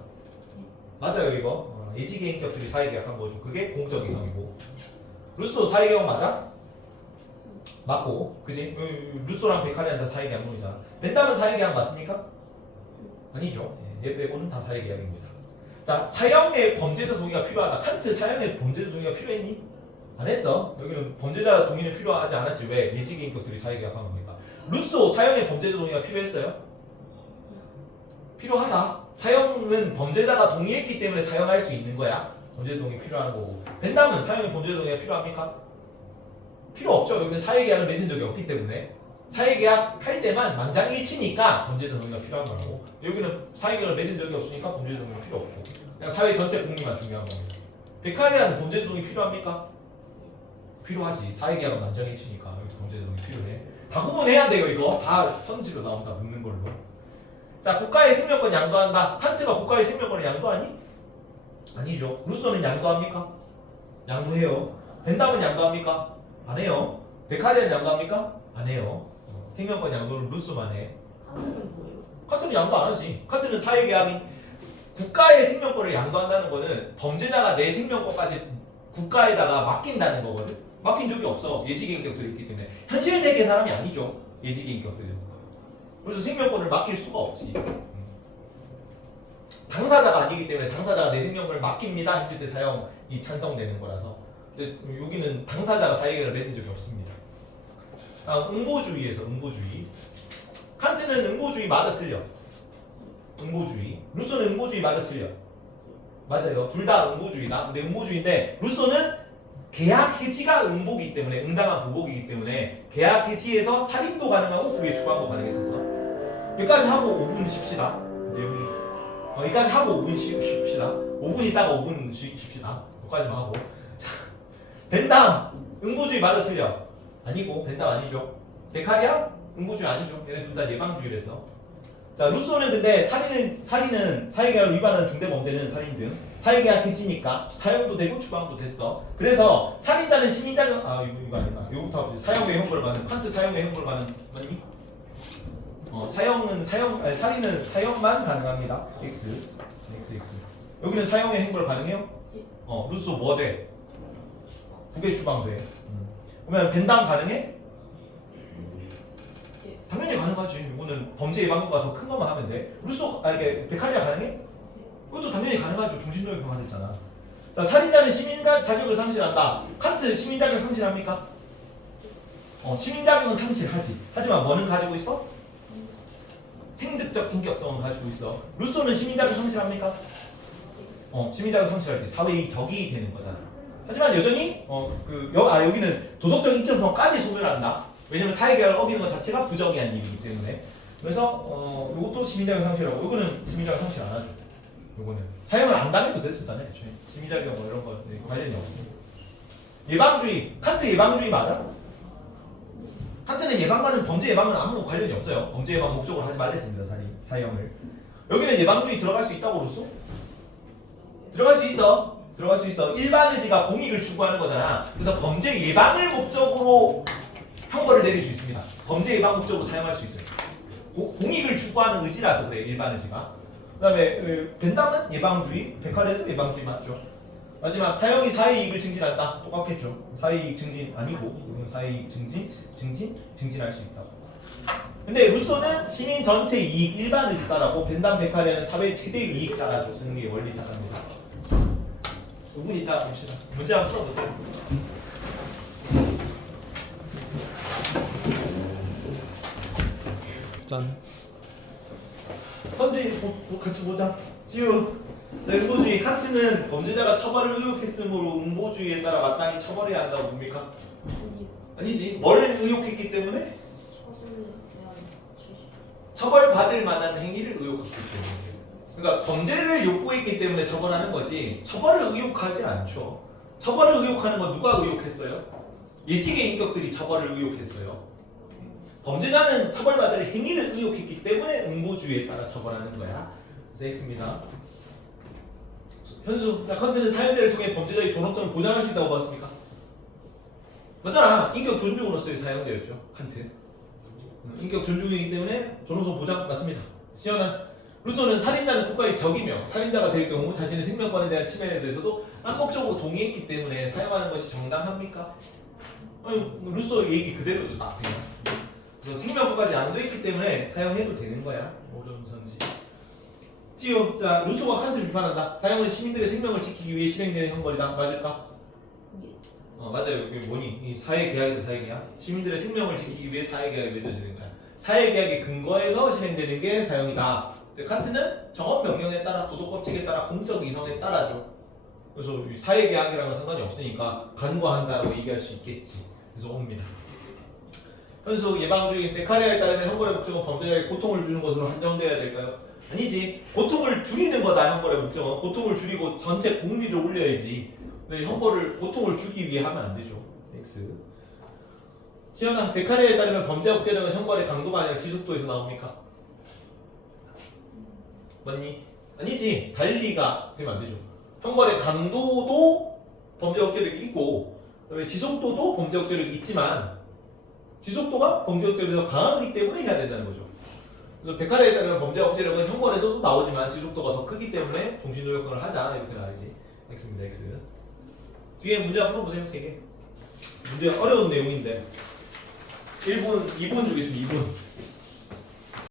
맞아요 이거. 예지계 인격들이 사회계약한 거죠. 그게 공적 이성이고. 루소 사회계약 맞아? 맞고, 그지? 루소랑 베카리아는 다 사회계약론이잖아. 벤담은 사회계약 맞습니까? 아니죠. 얘 빼고는 다 사회계약입니다. 자, 사형의 범죄자 동의가 필요하다. 칸트 사형의 범죄자 동의가 필요했니? 안 했어. 여기는 범죄자 동의는 필요하지 않았지. 왜? 예지계 인격들이 사회계약한 겁니까? 루소 사형의 범죄자 동의가 필요했어요? 필요하다. 사형은 범죄자가 동의했기 때문에 사형할 수 있는 거야. 범죄자 동의 필요한 거고. 벤담은 사형의 범죄자 동의가 필요합니까? 필요 없죠. 여기는 사회계약을 맺은 적이 없기 때문에 사회계약 할 때만 만장일치니까 범죄자 동의가 필요한 거라고. 여기는 사회계약을 맺은 적이 없으니까 범죄자 동의가 필요 없고 그냥 사회 전체 공리만 중요한 겁니다. 베카리아는 범죄자 동의 필요합니까? 필요하지. 사회계약은 만장일치니까 여기 범죄자 동의 필요해. 다 구분해야 돼요. 이거 다 선지로 나온다. 묻는 걸로. 자, 국가의 생명권 양도한다. 칸트가 국가의 생명권을 양도하니? 아니죠. 루소는 양도합니까? 양도해요. 벤담은 양도합니까? 안 해요. 베카리아는 양도합니까? 안 해요. 생명권 양도는 루소만 해. 칸트는 뭐예요? 칸트는 양도 안 하지. 칸트는 사회계약인 국가의 생명권을 양도한다는 거는 범죄자가 내 생명권까지 국가에다가 맡긴다는 거거든. 맡긴 적이 없어. 예지계 인격들이 있기 때문에. 현실 세계 사람이 아니죠. 예지계 인격들은. 그래서 생명권을 맡길 수가 없지. 당사자가 아니기 때문에 당사자가 내 생명을 맡깁니다 했을 때 사용이 찬성되는 거라서. 근데 여기는 당사자가 사회계를 맺은 적이 없습니다. 응보주의에서 응보주의. 칸트는 응보주의 맞아 틀려. 응보주의. 루소는 응보주의 맞아 틀려. 맞아요. 둘 다 응보주의다. 근데 응보주의인데 루소는 계약 해지가 응보기 때문에 응당한 보복이기 때문에 계약 해지에서 살인도 가능하고 그게 추방도 가능했었어. 여기까지 하고 5분 쉽시다. 내용이 여기까지 하고 5분 쉽시다. 5분 있다가 5분 쉽시다. 여기까지만 하고. 자, 벤담 응보주의 맞아 틀려. 아니고 벤담 아니죠. 베카리아 응보주의 아니죠. 얘네 둘 다 예방주의랬어. 자, 루소는 근데 살인은 사회계약을 위반하는 중대범죄는 살인 등 사회계약 해지니까 사형도 되고 추방도 됐어. 그래서 살인자는 시민자격 이거 아니다. 이거부터 사형의 형벌을 받는 칸트 사형의 형벌을 받는 맞니? 살인은 사형만 가능합니다. X. 여기는 사형의 형벌 가능해요? 루소 뭐 돼? 국외 추방돼. 그러면 벤담 가능해? 당연히 가능하지. 이거는 범죄 예방효과가 더 큰 것만 하면 돼. 루소 이게 베카리아 가능해? 그것도 당연히 가능하죠. 정신력이 강화됐잖아. 자, 살인자는 시민자 자격을 상실한다. 칸트 시민 자격 상실합니까? 시민 자격은 상실하지. 하지만 뭐는 가지고 있어? 생득적 인격성은 가지고 있어. 루소는 시민 자격 상실합니까? 시민 자격 상실하지. 사회의 적이 되는 거잖아. 하지만 여전히 여기는 도덕적 인격성까지 소멸한다. 왜냐면 사회계약을 어기는 것 자체가 부정의한 일이기 때문에. 그래서 이것도 시민자격 상실하고 이거는 시민자격 상실 안 하죠. 이거는 사형을 안 당해도 됐었잖아요. 시민자격 뭐 이런 거 관련이 없습니다. 예방주의, 칸트 예방주의 맞아? 칸트는 예방과는 범죄 예방은 아무 관련이 없어요. 범죄 예방 목적으로 하지 말랬습니다. 사형을. 여기는 예방주의 들어갈 수 있다고 그랬어? 들어갈 수 있어. 들어갈 수 있어. 일반 의지가 공익을 추구하는 거잖아. 그래서 범죄 예방을 목적으로 형벌을 내릴 수 있습니다. 범죄 예방 목적으로 사용할 수 있어요. 공익을 추구하는 의지라서 그래. 일반 의지가. 그 다음에 벤담은 예방주의, 베카레도 예방주의 맞죠. 마지막 사형이 사회이익을 증진한다. 똑같겠죠. 사회이익 증진 아니고 사회이익 증진할 수 있다. 근데 루소는 시민 전체 이익 일반 의지 따라고 벤담, 베카레는 사회 최대 이익 따라서 승리의 원리 따릅니다. 5분 있다가 봅시다. 문제 한번 풀어보세요. 짠. 선지 같이 보자. 지우. 응보주의. 칸트는 범죄자가 처벌을 의혹했으므로 응보주의에 따라 마땅히 처벌해야 한다고 봅니까? 아니지. 뭘 의혹했기 때문에? 처벌받을 만한 행위를 의혹했기 때문에. 그러니까 범죄를 욕구했기 때문에 처벌하는 거지 처벌을 의혹하지 않죠. 처벌을 의혹하는 건 누가 의혹했어요? 예지계 인격들이 처벌을 의혹했어요. 범죄자는 처벌받을 행위를 의혹했기 때문에 응보주의에 따라 처벌하는 거야. 그래서 X입니다. 현수, 칸트는 사형제를 통해 범죄자의 존엄성을 보장할 수 있다고 봤습니까? 맞잖아. 인격 존중으로서의 사형제였죠. 칸트. 인격 존중이기 때문에 존엄성 보장 맞습니다. 시연한 루소는 살인자는 국가의 적이며 살인자가 될 경우 자신의 생명권에 대한 침해에 대해서도 암묵적으로 동의했기 때문에 사용하는 것이 정당합니까? 아니, 루소 얘기 그대로죠. 다 그냥. 그래서 생명권까지 안 돼 있기 때문에 사용해도 되는 거야. 오른선지. 찌우. 자, 루소가 칸트를 비판한다. 사형은 시민들의 생명을 지키기 위해 실행되는 형벌이다. 맞을까? 맞아요. 이게 뭐니? 이 사회계약이죠. 사회계약. 시민들의 생명을 지키기 위해 사회계약이 맺어지는 거야. 사회계약의 근거에서 실행되는 게 사형이다. 칸트는 정업명령에 따라 도덕법칙에 따라 공적 이성에 따라죠. 그래서 사회계약이랑은 상관이 없으니까 간과한다고 얘기할 수 있겠지. 그래서 옵니다. 현수 예방주의 베카리아에 따르면 형벌의 목적은 범죄자에게 고통을 주는 것으로 한정되어야 될까요? 아니지. 고통을 줄이는 거다. 형벌의 목적은 고통을 줄이고 전체 공리를 올려야지. 근데 형벌을 고통을 주기 위해 하면 안 되죠. X. 시연아, 베카리아에 따르면 범죄 억제력은 형벌의 강도가 아니라 지속도에서 나옵니까? 맞니? 아니지. 달리가 되면 안 되죠. 형벌의 강도도 범죄 억제력이 있고 지속도도 범죄 억제력이 있지만 지속도가 범죄 억제력이 더 강하기 때문에 해야 된다는 거죠. 그래서 베카레에 따르면 범죄 억제력은 형벌에서도 나오지만 지속도가 더 크기 때문에 동신조력권을 하자 이렇게 나와야지. X입니다. X. 뒤에 문제 풀어보세요. 3개. 문제 어려운 내용인데 1분, 2분 주겠습니다. 2분.